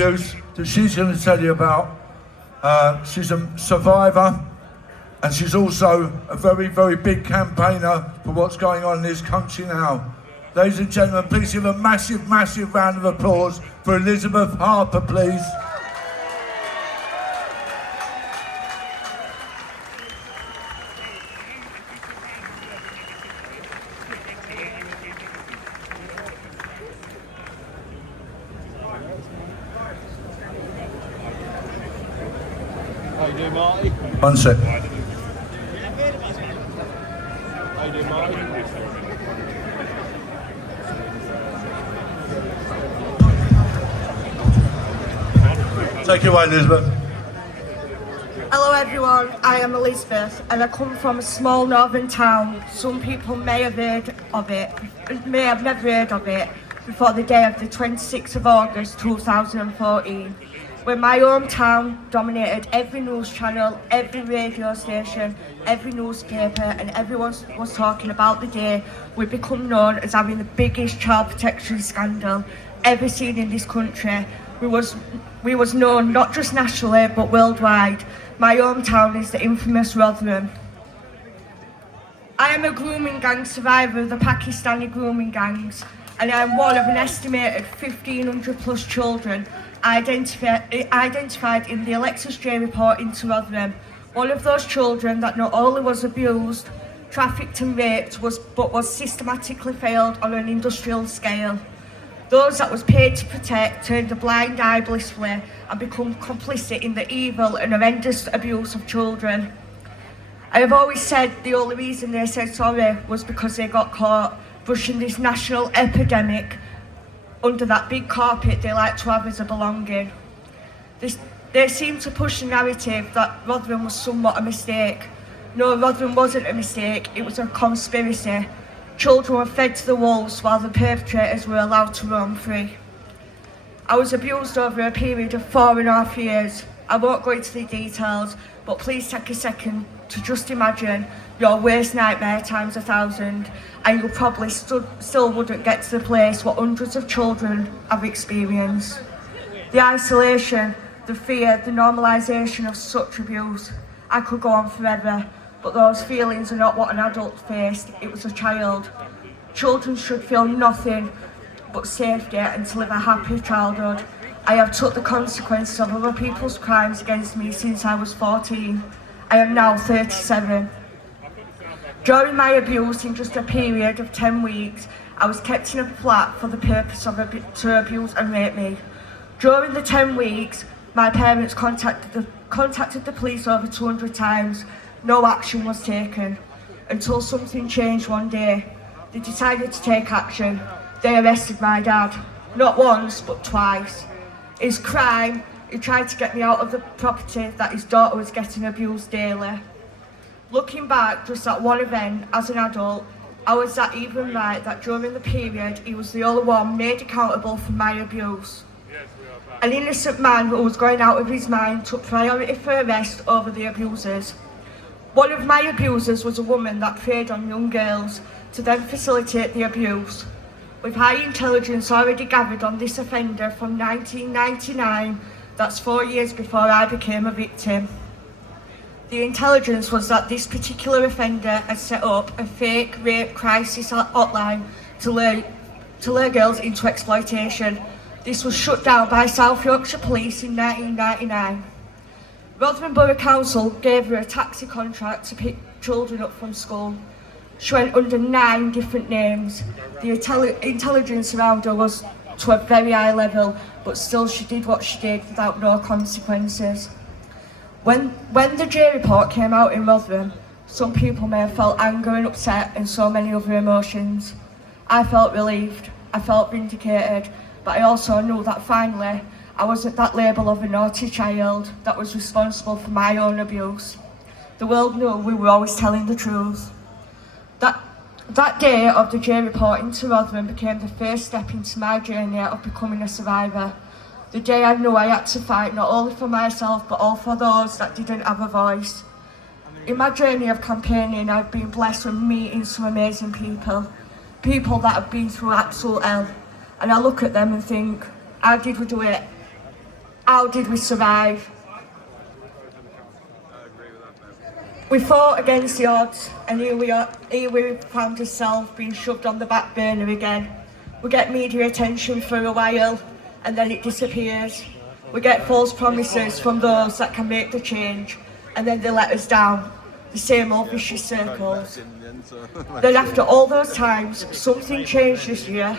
abuse that she's going to tell you about. She's a survivor, and she's also a very, very big campaigner for what's going on in this country now. Ladies and gentlemen, please give a massive, massive round of applause for Elizabeth Harper, please. How you doing, Marty? One sec. How you doing, Marty? Take it away, Elizabeth. Hello everyone, I am Elizabeth and I come from a small northern town. Some people may have heard of it, may have never heard of it, before the day of the 26th of August 2014, when my hometown dominated every news channel, every radio station, every newspaper, and everyone was talking about the day we become known as having the biggest child protection scandal ever seen in this country. We was known not just nationally but worldwide. My hometown is the infamous Rotherham. I am a grooming gang survivor of the Pakistani grooming gangs, and I am one of an estimated 1,500 plus children identified in the Alexis J report into Rotherham. One of those children that not only was abused, trafficked and raped, but was systematically failed on an industrial scale. Those that was paid to protect turned a blind eye blissfully and become complicit in the evil and horrendous abuse of children. I have always said the only reason they said sorry was because they got caught brushing this national epidemic under that big carpet they like to have as a belonging. They seem to push the narrative that Rotherham was somewhat a mistake. No, Rotherham wasn't a mistake, it was a conspiracy. Children were fed to the wolves while the perpetrators were allowed to roam free. I was abused over a period of 4.5 years. I won't go into the details, but please take a second to just imagine your worst nightmare times 1,000, and you probably still wouldn't get to the place what hundreds of children have experienced. The isolation, the fear, the normalisation of such abuse. I could go on forever, but those feelings are not what an adult faced, it was a child. Children should feel nothing but safety and to live a happy childhood. I have took the consequences of other people's crimes against me since I was 14. I am now 37. During my abuse, in just a period of 10 weeks, I was kept in a flat for the purpose of to abuse and rape me. During the 10 weeks, my parents contacted the police over 200 times. No action was taken, until something changed one day. They decided to take action. They arrested my dad, not once, but twice. His crime, he tried to get me out of the property that his daughter was getting abused daily. Looking back just at one event as an adult, I was that even right that during the period he was the only one made accountable for my abuse. An innocent man who was going out of his mind took priority for arrest over the abusers. One of my abusers was a woman that preyed on young girls to then facilitate the abuse. With high intelligence already gathered on this offender from 1999, that's 4 years before I became a victim. The intelligence was that this particular offender had set up a fake rape crisis hotline to lure girls into exploitation. This was shut down by South Yorkshire Police in 1999. Rotherham Borough Council gave her a taxi contract to pick children up from school. She went under 9 different names. The intelligence around her was to a very high level, but still she did what she did without no consequences. When the J report came out in Rotherham, some people may have felt anger and upset and so many other emotions. I felt relieved, I felt vindicated, but I also knew that finally I wasn't that label of a naughty child that was responsible for my own abuse. The world knew we were always telling the truth. That day of the J report into Rotherham became the first step into my journey of becoming a survivor. The day I knew I had to fight not only for myself but all for those that didn't have a voice. In my journey of campaigning, I've been blessed with meeting some amazing people that have been through absolute hell, and I look at them and think, how did we do it? How did we survive? We fought against the odds, and here we found ourselves being shoved on the back burner again. We get media attention for a while, and then it disappears. We get false promises from those that can make the change, and then they let us down. The same old vicious circles. Then after all those times, something changed this year.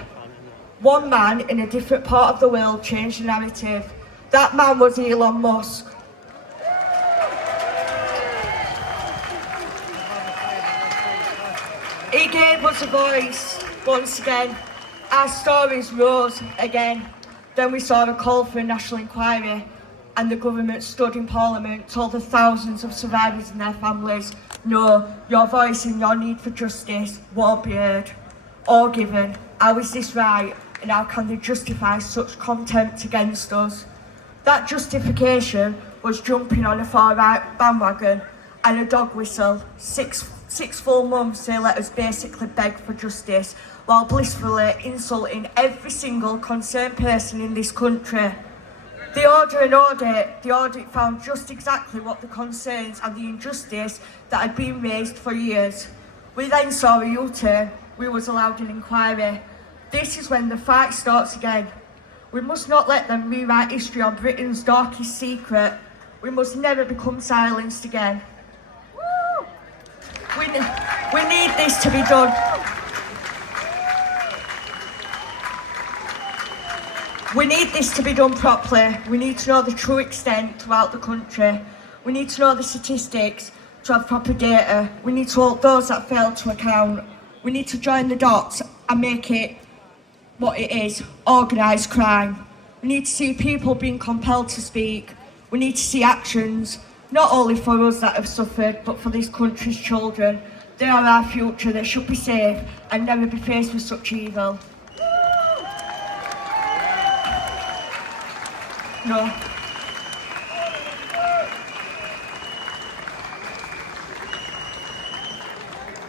One man in a different part of the world changed the narrative. That man was Elon Musk. He gave us a voice once again. Our stories rose again. Then we saw a call for a national inquiry, and the government stood in Parliament, told the thousands of survivors and their families, no, your voice and your need for justice won't be heard or given. How is this right, and how can they justify such contempt against us? That justification was jumping on a far-right bandwagon and a dog whistle. Six full months they let us basically beg for justice, while blissfully insulting every single concerned person in this country. The audit found just exactly what the concerns and the injustice that had been raised for years. We then saw a U-turn. We was allowed an inquiry. This is when the fight starts again. We must not let them rewrite history on Britain's darkest secret. We must never become silenced again. We need this to be done. We need this to be done properly. We need to know the true extent throughout the country. We need to know the statistics to have proper data. We need to hold those that fail to account. We need to join the dots and make it what it is, organised crime. We need to see people being compelled to speak. We need to see actions, not only for us that have suffered, but for this country's children. They are our future. They should be safe and never be faced with such evil. No.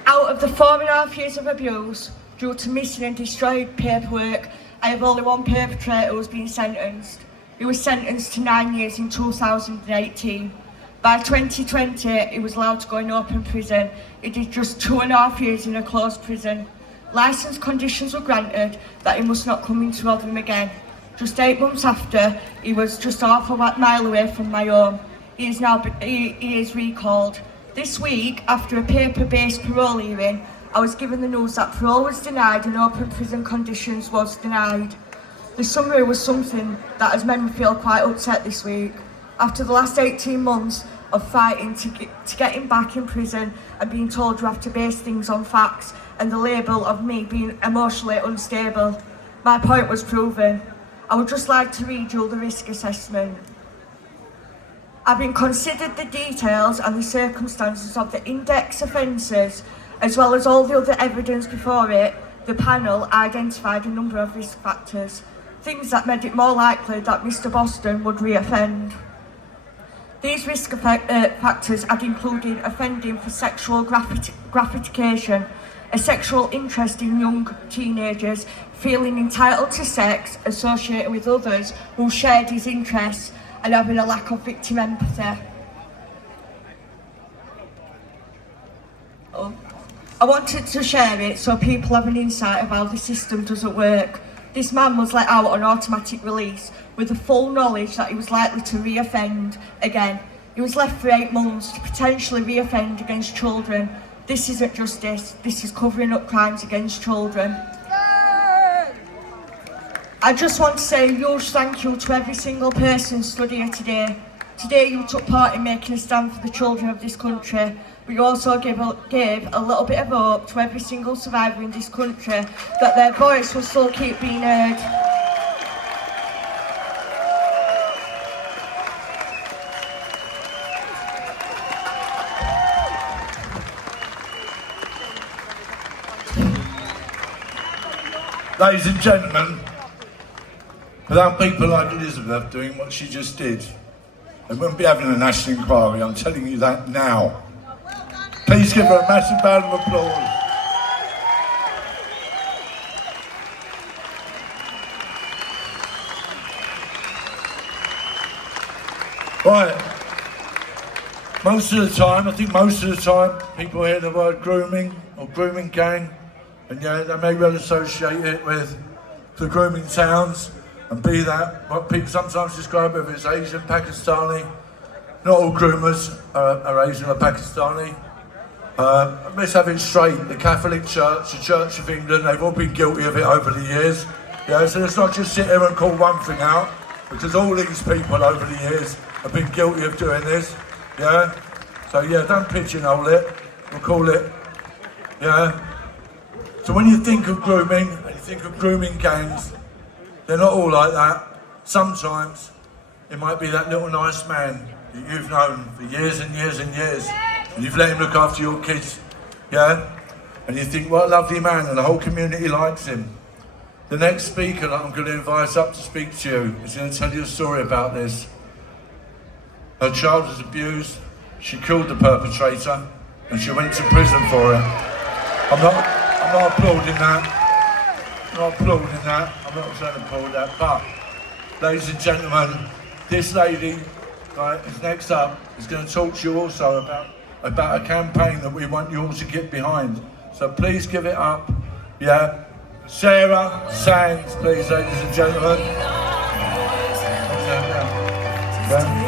Out of the 4.5 years of abuse, due to missing and destroyed paperwork, I have only one perpetrator who has been sentenced. He was sentenced to 9 years in 2018. By 2020, he was allowed to go in open prison. He did just 2.5 years in a closed prison. Licence conditions were granted that he must not come into Rotherham again. Just 8 months after, he was just half a mile away from my home. He is recalled. This week, after a paper-based parole hearing, I was given the news that parole was denied and open prison conditions was denied. The summary was something that has made me feel quite upset this week. After the last 18 months of fighting to get him back in prison and being told you have to base things on facts and the label of me being emotionally unstable, my point was proven. I would just like to read you the risk assessment. Having considered the details and the circumstances of the index offences, as well as all the other evidence before it, the panel identified a number of risk factors, things that made it more likely that Mr Boston would re-offend. These risk factors had included offending for sexual gratification, a sexual interest in young teenagers, feeling entitled to sex associated with others who shared his interests, and having a lack of victim empathy. I wanted to share it so people have an insight of how the system doesn't work. This man was let out on automatic release with the full knowledge that he was likely to re-offend again. He was left for 8 months to potentially re-offend against children. This isn't justice, this is covering up crimes against children. I just want to say a huge thank you to every single person stood here today. Today you took part in making a stand for the children of this country, but you also gave a little bit of hope to every single survivor in this country that their voice will still keep being heard. Ladies and gentlemen, without people like Elizabeth doing what she just did, they wouldn't be having a national inquiry, I'm telling you that now. Please give her a massive round of applause. Right. Most of the time, I think most of the time, people hear the word grooming or grooming gang, and yeah, they may well associate it with the grooming towns, and be that what people sometimes describe it as Asian, Pakistani. Not all groomers are Asian or Pakistani. Let's have it straight. The Catholic Church, the Church of England, they've all been guilty of it over the years. Yeah, so let's not just sit here and call one thing out, because all these people over the years have been guilty of doing this. Yeah? So yeah, don't pigeonhole it. We'll call it, yeah? So when you think of grooming, and you think of grooming gangs, they're not all like that. Sometimes it might be that little nice man that you've known for years and years and years, and you've let him look after your kids, yeah? And you think, what a lovely man, and the whole community likes him. The next speaker that I'm going to invite up to speak to you is going to tell you a story about this. Her child was abused, she killed the perpetrator, and she went to prison for it. I'm not applauding that. I'm not applauding that. I'm not trying to applaud that. But, ladies and gentlemen, this lady, right, is next up, is going to talk to you also about a campaign that we want you all to get behind. So please give it up. Yeah. Sarah Sands, please, ladies and gentlemen. Yeah.